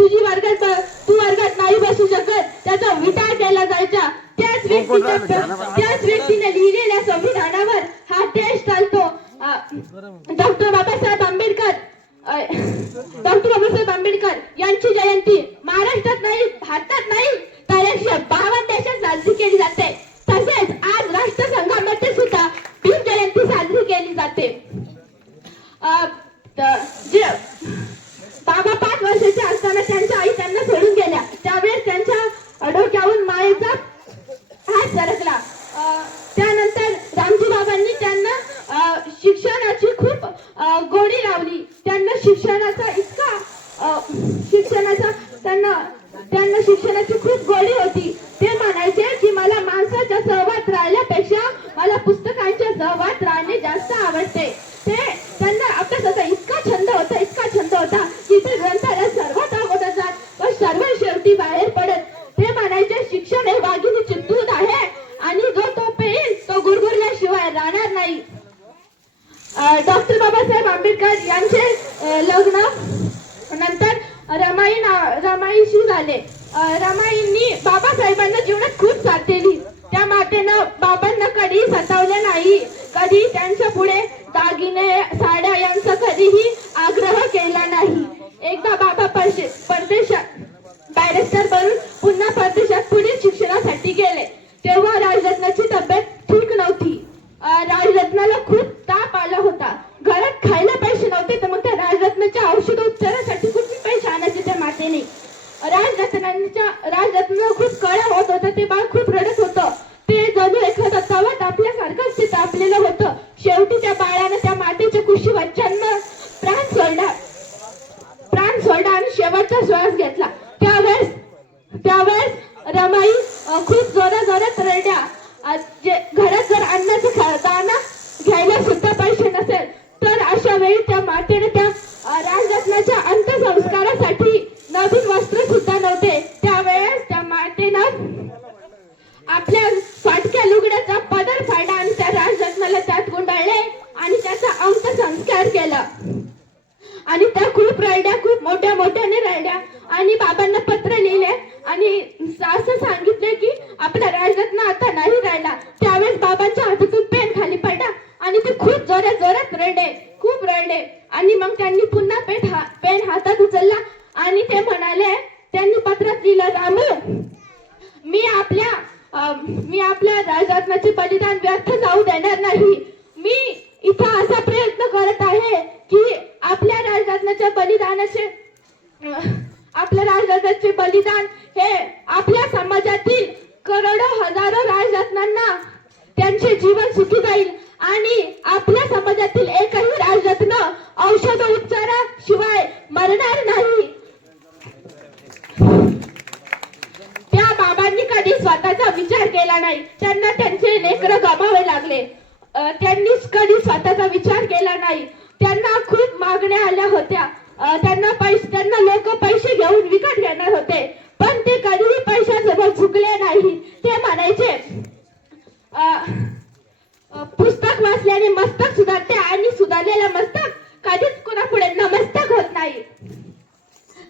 तू वर्गात नाही बसू शकत त्याचा विचार केला जायचा. त्याच व्यक्तीने लिहिलेल्या संविधानावर हा देश चालतो. डॉक्टर बाबासाहेब आंबेडकर यांची जयंती महाराष्ट्रात नाही, भारतात नाही तर 152 देशात साजरी केली जाते. तसेच आज राष्ट्रसंघामध्ये सुद्धा भीम जयंती साजरी केली जाते. बाबा 5 वर्षाचे असताना त्यांच्या आई त्यांना सोडून गेल्या. त्यावेळेस त्यांच्या डोक्यावरून मायेचा हात सरकला. त्यानंतर रामजी बाबांनी त्यांना शिक्षणाची खूप गोडी लावली. त्यांना शिक्षणाची खूप गोडी होती. ते म्हणायचे की मला माणसाच्या सहवास राहिल्यापेक्षा मला पुस्तकांच्या सहवास राहणे जास्त आवडते. त्यांना अभ्यासाचा इतका छंद होता की ते ग्रंथालय सर्वात अगोदर जात व सर्व शेवटी बाहेर पडत. ते म्हणायचे शिक्षण हे वाघिणीचे दूध आहे आणि जो तो पेईल तो गुरगुरल्याशिवाय राहणार नाही. डॉक्टर बाबासाहेब आंबेडकर यांचे लग्न नंतर रमाईशी झाले. रमाईंनी बाबासाहेबांना जीवनात खूप साथ दिली. त्या मातेनं बाबांना कधी सतावले नाही. कधी त्यांच्या पुढे दागिने साड्या यांचा कधीही आग्रह केला नाही. एकदा बाबा परदेशात बॅरिस्टर बनून पुन्हा परदेशात पुढील शिक्षणासाठी गेले. तेव्हा राजरत्नाची तब्येत ठीक नव्हती. राजरत्नाला खूप ताप आला होता. घरात खायला पैसे नव्हते तर मग त्या राजरत्नाच्या औषध उपचारासाठी कुठे पैसे आणायचे त्या मातेने. राजरत्न खूप कळा होत होता. ते बाळ खूप रडत होतं. ते जणू एखादा तवा तापल्यासारखंच ते तापलेलं होतं. शेवटी त्या बाळानं त्या मातेच्या कुशीवच्चांना प्राण सोडला आणि शेवटचा श्वास घेतला. त्यावेळेस रमाई खूप जोरात रडल्या. घरात जर अन्नाचा दाणा घ्यायला सुद्धा पैसे नसेल तर अशा वेळी त्या मातेने त्या राजरत्नाच्या अंत्यसंस्कारासाठी नवीन वस्त्र सुद्धा नव्हते. त्यावेळेस त्या मातेनं आपल्या फाटक्या लुगड्याचा पदर फाडला आणि त्या राजरत्नाला त्यात गुंडाळले आणि त्याचा अंत्यसंस्कार केला. आणि त्या खूप रडल्या, खूप मोठ्याने रडल्या आणि बाबांना पत्र लिहिले आणि असं सांगितले की आपला राजरत्न आता नाही राहिला. त्यावेळेस बाबांच्या हातातून पेन खाली पडला आणि ते खूप जोरात रडले आणि मग त्यांनी पुन्हा पेन हातात उचलला आणि ते म्हणाले, त्यांनी पत्रात लिहिलं, रामू मी आपल्या राजरत्नाचे बलिदान व्यर्थ जाऊ देणार नाही. मी इथं असा प्रयत्न करत आहे की आपल्या राजरत्नाचे बलिदान हे आपल्या समाजातील करोडो हजारो राजरत्नांना त्यांचे जीवन सुखी जाईल आणि आपल्या समाजातील एकही राजरत्न औषध उपचाराशिवाय मरणार नाही. त्या बाबांनी कधी स्वतःचा विचार केला नाही. त्यांना त्यांचे लेकरं गमावे लागले. त्यांनी कधी स्वतःचा विचार केला नाही. त्यांना खूप मागण्या आल्या होत्या. त्यांना लोक पैसे घेऊन विकत घेणार होते पण ते कधीही पैशासमोर झुकले नाही. ते म्हणायचे पुस्तक वाचल्याने मस्तक सुधारते आणि सुधारलेलं मस्तक कधीच कोणापुढे नमस्तक होत नाही.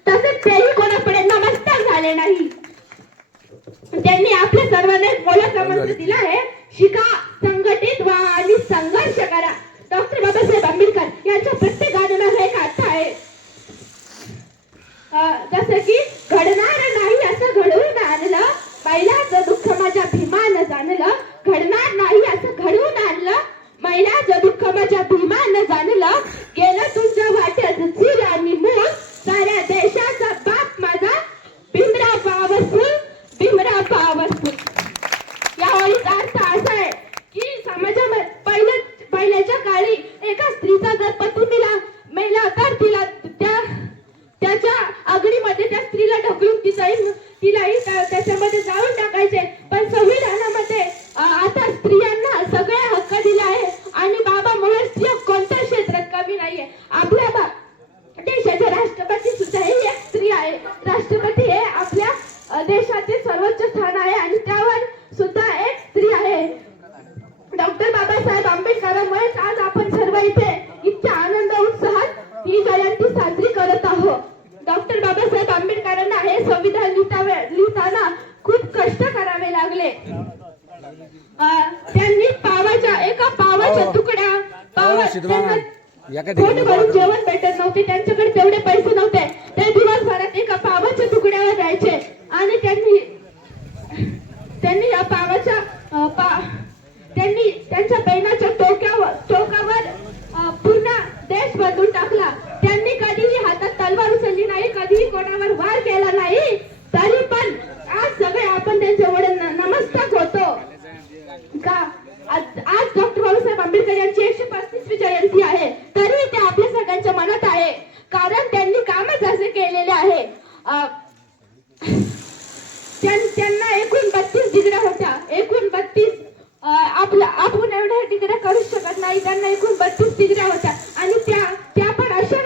तसेच तेही कोणापुढे नमस्तक झाले नाही. त्यांनी आपल्या सर्वांना मोलाचा मंत्र दिला आहे, शिका, संघटित व्हा आणि संघर्ष करा. डॉक्टर बाबासाहेब आंबेडकर यांच्या प्रत्येक गाण्याला एक अर्थ आहे. जसं की घडणार नाही असं घडवून आणलं, बैलाचं दुःख माझ्या भीमानं जाणलं. घडणार नाही असं घडवून आणलं, महिलाचं दुःख माझ्या भीमानं जाणलं. गेलं तुमच्या वाट्यात चूल आणि मूल, साऱ्या देशाचा बाप माझा भीमराव पॉवरफुल. या ओळीचा अर्थ असा आहे की समाजामध्ये पहिल्याच्या काळी एका स्त्रीचा जर पती मेला तर त्याच्या अग्नीमध्ये त्या स्त्रीला ढकलून तिलाही त्याच्यामध्ये जाळून टाकायचे. पण संविधानामध्ये आता स्त्रियांना सगळे हक्क दिले आहे आणि बाबामुळे स्त्रिया कोणत्या क्षेत्रात कमी नाहीये. आपल्या देशाचे राष्ट्रपती सुद्धा ही एक स्त्री आहे. राष्ट्रपती हे आपल्या देशाचे सर्वोच्च स्थान आहे आणि त्यावर सुद्धा एक स्त्री आहे. डॉक्टर बाबासाहेब आंबेडकरांमुळेच आज आपण सर्व इथे इतक्या आनंद उत्साहात ही जयंती साजरी करत आहोत. डॉक्टर बाबासाहेब आंबेडकर पोट भरून जेवण भेटत नव्हते, त्यांच्याकडे तेवढे पैसे नव्हते, ते दिवसभरात एका पावाच्या तुकड्यावर राहायचे आणि त्यांनी या त्यांनी त्यांच्या बहिणाच्या टोकावर पूर्ण देश बदलून टाकला. त्यांनी कधीही हातात तलवार उचलली नाही, कधीही कोणावर वार केला नाही, तरी पण आज सगळे आपण त्यांच्या पुढे नमस्तक होतो का. आज डॉक्टर बाबासाहेब आंबेडकर यांची 135वी जयंती आहे, तरी ते आपल्या सगळ्यांच्या मनात आहे, कारण त्यांनी कामच असे केलेले आहे. त्यांना एकूण 32 डिग्र्या होत्या, एकूण 32. आपण एवढ्या डिग्र्या करू शकत नाही, त्यांना एकूण 32 डिग्र्या होत्या आणि त्या पण अशा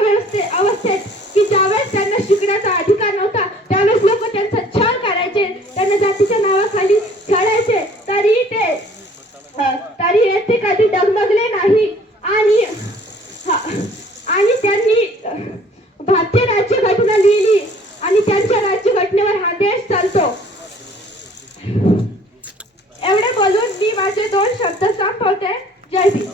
अवस्थेत की ज्यावेळेस त्यांना शिकण्याचा अधिकार नव्हता, त्यावेळेस लोक त्यांचा छळ करायचे, त्यांना जातीच्या नावाखाली छळायचे, तरी ते कधी डगमगले नाही आणि त्यांनी भारतीय राज्यघटना लिहिली आणि त्यांच्या राज्यघटनेवर हा देश चालतो. एवढे बोलून मी माझे 2 शब्द संपवते. जय भीम.